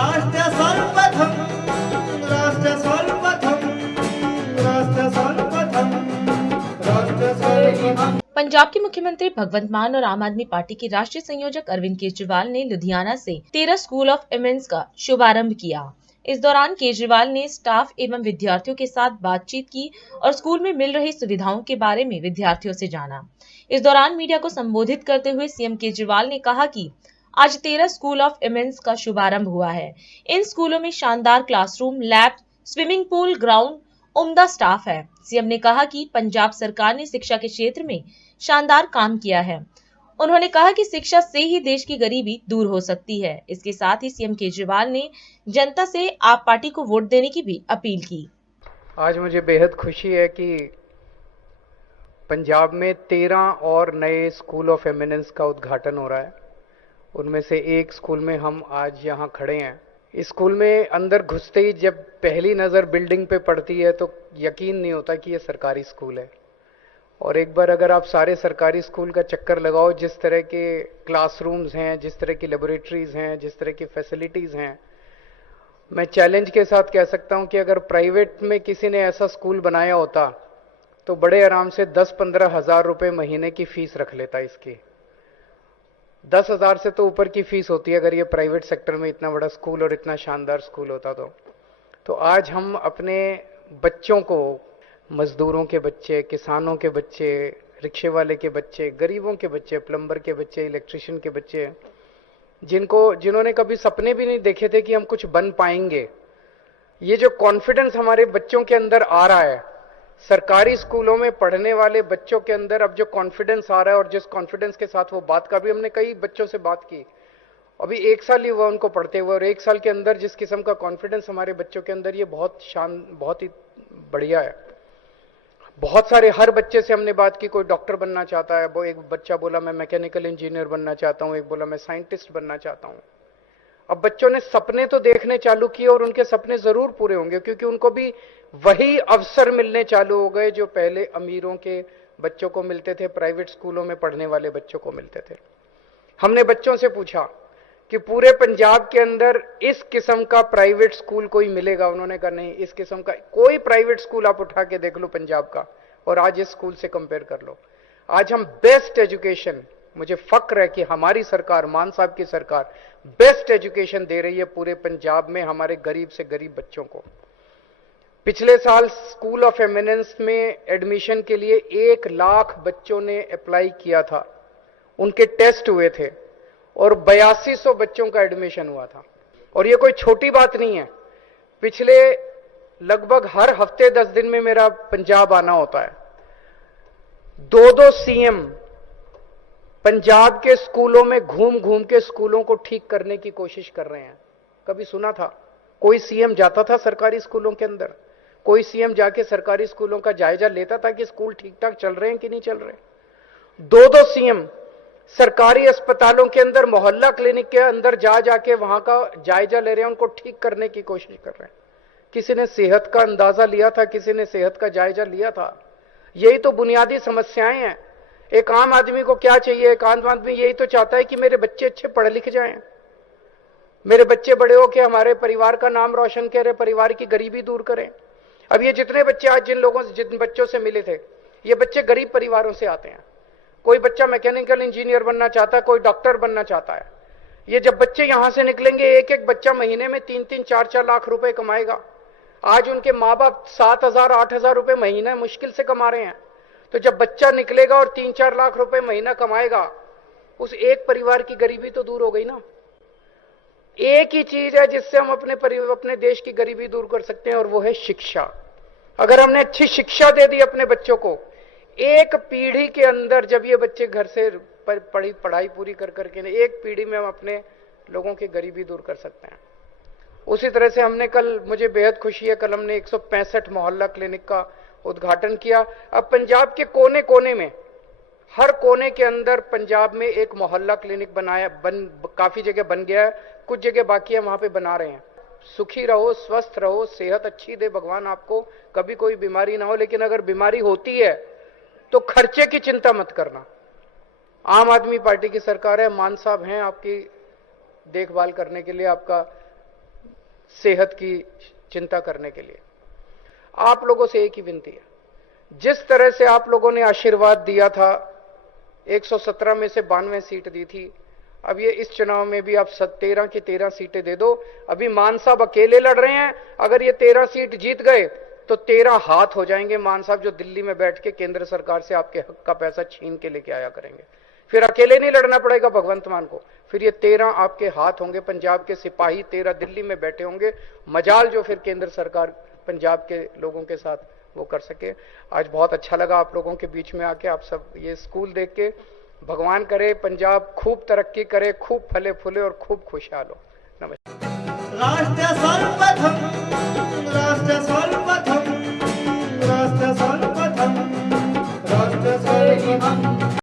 राष्ट्र सर्वप्रथम राष्ट्र सर्वप्रथम राष्ट्र सर्वप्रथम राष्ट्र सर्वप्रथम। पंजाब के मुख्यमंत्री भगवंत मान और आम आदमी पार्टी के राष्ट्रीय संयोजक अरविंद केजरीवाल ने लुधियाना से 13 स्कूल ऑफ एमिनेंस का शुभारंभ किया। इस दौरान केजरीवाल ने स्टाफ एवं विद्यार्थियों के साथ बातचीत की और स्कूल में मिल रही सुविधाओं के बारे में विद्यार्थियों से जाना। इस दौरान मीडिया को संबोधित करते हुए सीएम केजरीवाल ने कहा कि आज 13 स्कूल ऑफ एमिनेंस का शुभारंभ हुआ है। इन स्कूलों में शानदार classroom, lab, swimming pool, ground, उम्दा स्टाफ है। सीएम ने कहा कि पंजाब सरकार ने शिक्षा के क्षेत्र में शानदार काम किया है। उन्होंने कहा कि शिक्षा से ही देश की गरीबी दूर हो सकती है। इसके साथ ही सीएम केजरीवाल ने जनता से आप पार्टी को वोट देने की भी अपील की। आज मुझे बेहद खुशी है कि पंजाब में 13 और नए स्कूल ऑफ एमिनेंस का उद्घाटन हो रहा है। उनमें से एक स्कूल में हम आज यहाँ खड़े हैं। इस स्कूल में अंदर घुसते ही जब पहली नज़र बिल्डिंग पे पड़ती है तो यकीन नहीं होता कि ये सरकारी स्कूल है। और एक बार अगर आप सारे सरकारी स्कूल का चक्कर लगाओ, जिस तरह के क्लासरूम्स हैं, जिस तरह की लेबोरेटरीज हैं, जिस तरह की फैसिलिटीज़ हैं, मैं चैलेंज के साथ कह सकता हूं कि अगर प्राइवेट में किसी ने ऐसा स्कूल बनाया होता तो बड़े आराम से 10-15 हज़ार रुपये महीने की फीस रख लेता। इसकी 10,000 से तो ऊपर की फीस होती है अगर ये प्राइवेट सेक्टर में इतना बड़ा स्कूल और इतना शानदार स्कूल होता तो आज हम अपने बच्चों को, मजदूरों के बच्चे, किसानों के बच्चे, रिक्शे वाले के बच्चे, गरीबों के बच्चे, प्लम्बर के बच्चे, इलेक्ट्रिशियन के बच्चे, जिन्होंने कभी सपने भी नहीं देखे थे कि हम कुछ बन पाएंगे, ये जो कॉन्फिडेंस हमारे बच्चों के अंदर आ रहा है, सरकारी स्कूलों में पढ़ने वाले बच्चों के अंदर अब जो कॉन्फिडेंस आ रहा है और जिस कॉन्फिडेंस के साथ वो बात कर, भी हमने कई बच्चों से बात की, अभी 1 साल ही हुआ उनको पढ़ते हुए, और 1 साल के अंदर जिस किस्म का कॉन्फिडेंस हमारे बच्चों के अंदर, ये बहुत ही बढ़िया है। बहुत सारे, हर बच्चे से हमने बात की, कोई डॉक्टर बनना चाहता है, वो एक बच्चा बोला मैं मैकेनिकल इंजीनियर बनना चाहता हूँ, एक बोला मैं साइंटिस्ट बनना चाहता हूँ। अब बच्चों ने सपने तो देखने चालू किए और उनके सपने जरूर पूरे होंगे, क्योंकि उनको भी वही अवसर मिलने चालू हो गए जो पहले अमीरों के बच्चों को मिलते थे, प्राइवेट स्कूलों में पढ़ने वाले बच्चों को मिलते थे। हमने बच्चों से पूछा कि पूरे पंजाब के अंदर इस किस्म का प्राइवेट स्कूल कोई मिलेगा? उन्होंने कहा नहीं, इस किस्म का कोई प्राइवेट स्कूल आप उठा के देख लो पंजाब का और आज इस स्कूल से कंपेयर कर लो। आज हम बेस्ट एजुकेशन, मुझे फक्र है कि हमारी सरकार, मान साहब की सरकार, बेस्ट एजुकेशन दे रही है पूरे पंजाब में हमारे गरीब से गरीब बच्चों को। पिछले साल स्कूल ऑफ एमिनेंस में एडमिशन के लिए 1 लाख बच्चों ने अप्लाई किया था, उनके टेस्ट हुए थे और 8200 बच्चों का एडमिशन हुआ था। और ये कोई छोटी बात नहीं है। पिछले लगभग हर हफ्ते 10 दिन में मेरा पंजाब आना होता है। 2-2 सीएम पंजाब के स्कूलों में घूम घूम के स्कूलों को ठीक करने की कोशिश कर रहे हैं। कभी सुना था कोई सीएम जाता था सरकारी स्कूलों के अंदर? कोई सीएम जाके सरकारी स्कूलों का जायजा लेता था कि स्कूल ठीक ठाक चल रहे हैं कि नहीं चल रहे? 2-2 सीएम सरकारी अस्पतालों के अंदर, मोहल्ला क्लिनिक के अंदर जा जाके वहां का जायजा ले रहे हैं, उनको ठीक करने की कोशिश कर रहे हैं। किसी ने सेहत का अंदाजा लिया था? किसी ने सेहत का जायजा लिया था? यही तो बुनियादी समस्याएं हैं। एक आम आदमी को क्या चाहिए? एक आम आदमी यही तो चाहता है कि मेरे बच्चे अच्छे पढ़े लिख जाएं, मेरे बच्चे बड़े हो के हमारे परिवार का नाम रोशन करें, परिवार की गरीबी दूर करें। अब ये जितने बच्चे आज जिन बच्चों से मिले थे, ये बच्चे गरीब परिवारों से आते हैं। कोई बच्चा मैकेनिकल इंजीनियर बनना चाहता है, कोई डॉक्टर बनना चाहता है। ये जब बच्चे यहां से निकलेंगे, एक एक बच्चा महीने में 3-3, 4-4 लाख रुपए कमाएगा। आज उनके माँ बाप 7,000, 8,000 रुपए महीना मुश्किल से कमा रहे हैं। तो जब बच्चा निकलेगा और 3-4 लाख रुपए महीना कमाएगा, उस एक परिवार की गरीबी तो दूर हो गई ना। एक ही चीज है जिससे हम अपने देश की गरीबी दूर कर सकते हैं, और वो है शिक्षा। अगर हमने अच्छी शिक्षा दे दी अपने बच्चों को, एक पीढ़ी के अंदर, जब ये बच्चे घर से पढ़ाई पूरी कर करके, एक पीढ़ी में हम अपने लोगों की गरीबी दूर कर सकते हैं। उसी तरह से हमने कल, मुझे बेहद खुशी है, कल हमने 165 मोहल्ला क्लिनिक का उद्घाटन किया। अब पंजाब के कोने कोने में, हर कोने के अंदर पंजाब में एक मोहल्ला क्लिनिक काफी जगह बन गया है, कुछ जगह बाकी है, वहां पे बना रहे हैं। सुखी रहो, स्वस्थ रहो, सेहत अच्छी दे भगवान आपको, कभी कोई बीमारी ना हो। लेकिन अगर बीमारी होती है तो खर्चे की चिंता मत करना। आम आदमी पार्टी की सरकार है, मान साहब हैं आपकी देखभाल करने के लिए, आपका सेहत की चिंता करने के लिए। आप लोगों से एक ही विनती है, जिस तरह से आप लोगों ने आशीर्वाद दिया था, 117 में से 92 सीट दी थी, अब ये इस चुनाव में भी आप 13 की 13 सीटें दे दो। अभी मान साहब अकेले लड़ रहे हैं, अगर ये 13 सीट जीत गए तो 13 हाथ हो जाएंगे मान साहब, जो दिल्ली में बैठ के केंद्र सरकार से आपके हक का पैसा छीन के लेके आया करेंगे। फिर अकेले नहीं लड़ना पड़ेगा भगवंत मान को, फिर ये 13 आपके हाथ होंगे, पंजाब के सिपाही 13 दिल्ली में बैठे होंगे। मजाल जो फिर केंद्र सरकार पंजाब के लोगों के साथ वो कर सके। आज बहुत अच्छा लगा आप लोगों के बीच में आके, आप सब ये स्कूल देख के। भगवान करे पंजाब खूब तरक्की करे, खूब फले फूले और खूब खुशहाल हो। नमस्कार। राष्ट्र सर्वप्रथम, राष्ट्र सर्वप्रथम, राष्ट्र सर्वप्रथम, राष्ट्र सर्वप्रथम।